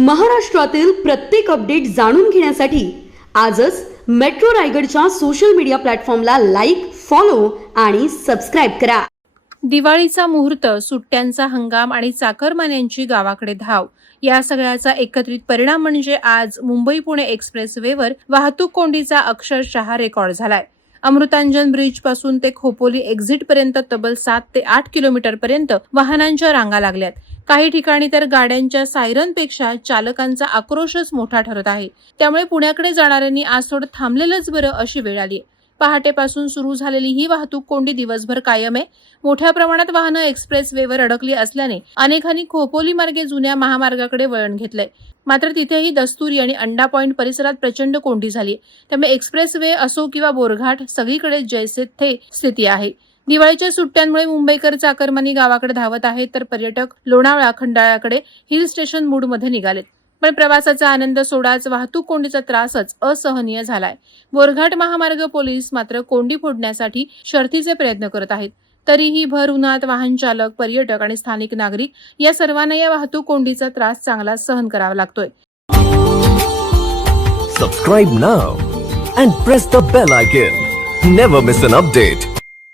महाराष्ट्रातील प्रत्येक अपडेट जाणून घेण्यासाठी आजच मेट्रो रायगडच्या सोशल मीडिया प्लॅटफॉर्मला लाईक फॉलो आणि सबस्क्राईब करा. दिवाळीचा मुहूर्त सुट्ट्यांचा हंगाम आणि चाकरमान्यांची गावाकडे धाव. या सगळ्याचा एकत्रित परिणाम म्हणजे आज मुंबई पुणे एक्सप्रेसवेवर वाहतूक कोंडीचा अक्षरशः रेकॉर्ड झालाय. अमृतांजन ब्रिजपासून ते खोपोली एक्झिट पर्यंत तब्बल सात ते आठ किलोमीटर पर्यंत वाहनांच्या रांगा लागल्यात. काही ठिकाणी तर गाड्यांच्या सायरनपेक्षा चालकांचा आक्रोशच मोठा ठरत आहे. त्यामुळे पुण्याकडे जाणाऱ्यांनी आज थोडं थांबलेलंच बरं अशी वेळ आली पहाटेपासून सुरू झालेली ही वाहतूक कोंडी दिवसभर कायम आहे. मोठ्या प्रमाणात वाहनं एक्सप्रेस वेवर अडकली असल्याने अनेकांनी खोपोली मार्गे जुन्या महामार्गाकडे वळण घेतलंय. मात्र तिथेही दस्तुरी आणि अंडा पॉइंट परिसरात प्रचंड कोंडी झाली त्यामुळे एक्सप्रेस वे असो किंवा बोरघाट सगळीकडे जैसे थे स्थिती आहे. दिवाळीच्या सुट्ट्यांमुळे मुंबईकर चाकरमानी गावाकडे धावत आहेत तर पर्यटक लोणावळा खंडाळ्याकडे हिल स्टेशन मूडमध्ये निघालेत. पण प्रवासाचा आनंद सोडाच वाहतूक कोंडीचा त्रासच असहनीय झालाय. बोरघाट महामार्ग पोलीस मात्र कोंडी फोडण्यासाठी शर्थीचे प्रयत्न करत आहेत. तरीही भर उन्हात वाहन चालक पर्यटक आणि स्थानिक नागरिक या सर्वांना या वाहतूक कोंडीचा त्रास चांगला सहन करावा लागतोय. Subscribe now and press the bell icon never miss an update